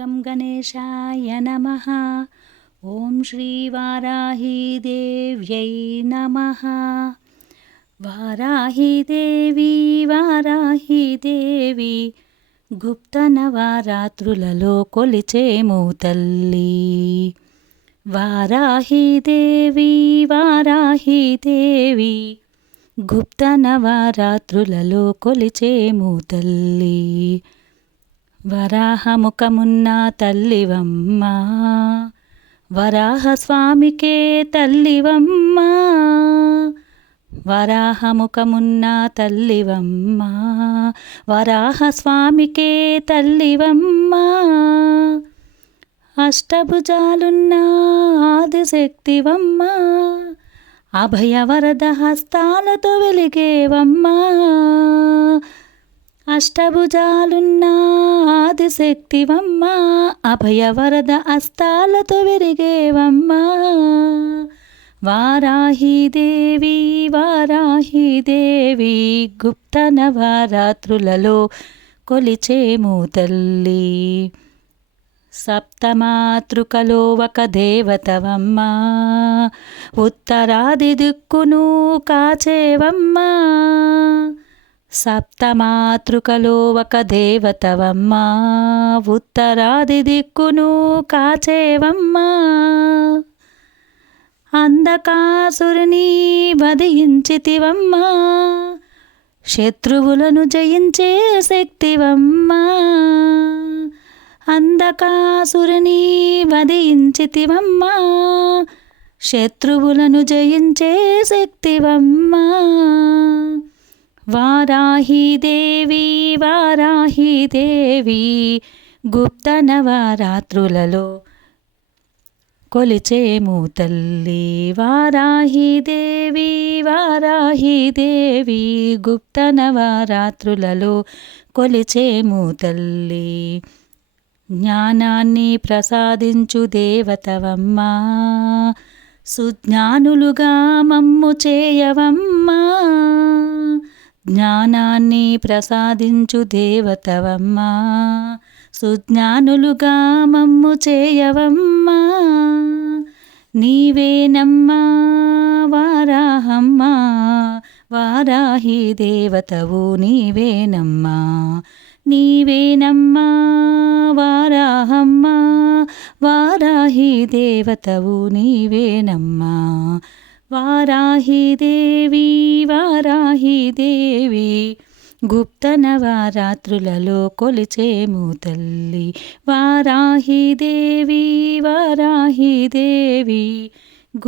గం గణేశాయ నమః. ఓం శ్రీ వారాహీదేవ్యై నమః. వారాహీదేవి వారాహీదేవి గుప్త నవరాత్రులలో కొలిచేము తల్లి. వారాహీదేవి వారాహీదేవి గుప్త నవరాత్రులలో కొలిచేము తల్లి. వరాహముఖమున్న తల్లివమ్మ, వరాహస్వామికే తల్లివమ్మ. వరాహముఖమున్న తల్లివమ్మ, వరాహస్వామికే తల్లివమ్మ. అష్టభుజాలున్న ఆదిశక్తివమ్మ, అభయవరద హస్తాలతో వెలిగేవమ్మ. అష్టభుజాలున్న ఆదిశక్తివమ్మ, అభయవరద హస్తాలతో వెలిగేవమ్మ. వారాహీదేవి వారాహీదేవి గుప్త నవరాత్రులలో కొలిచేము తల్లి. సప్తమాతృకలో ఒక దేవతవమ్మ, ఉత్తరాది దిక్కును కాచేవమ్మ. సప్తమాతృకలో ఒక దేవతవమ్మ, ఉత్తరాది దిక్కును కాచేవమ్మ. అంధకాసురుని వధించితివమ్మ, శత్రువులను జయించే శక్తివమ్మ. అంధకాసురుని వధించితివమ్మ, శత్రువులను జయించే శక్తివమ్మ. వారాహీదేవి వారాహీదేవి గుప్త నవరాత్రులలో కొలిచేము తల్లి. వారాహీదేవి వారాహీదేవి గుప్త నవరాత్రులలో కొలిచేము తల్లి. జ్ఞానాన్ని ప్రసాదించు దేవతవమ్మ, సుజ్ఞానులుగా మమ్ము చేయవమ్మ. జ్ఞానాన్ని ప్రసాదించు దేవతవమ్మ, సుజ్ఞానులుగా మమ్ము చేయవమ్మ. నీవేనమ్మా వారాహమ్మ, వారాహి దేవతవు నీవేనమ్మా. నీవేనమ్మా వారాహమ్మ, వారాహి దేవతవు నీవేనమ్మా. వారాహీదేవి వారాహీదేవి గుప్త నవరాత్రులలో కొలిచేము తల్లి. వారాహీదేవి వారాహీదేవి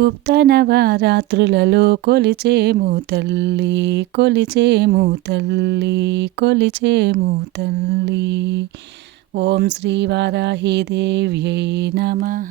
గుప్త నవరాత్రులలో కొలిచేము తల్లి. కొలిచేము తల్లి, కొలిచేము తల్లి. ఓం శ్రీ వారాహీదేవ్యై నమః.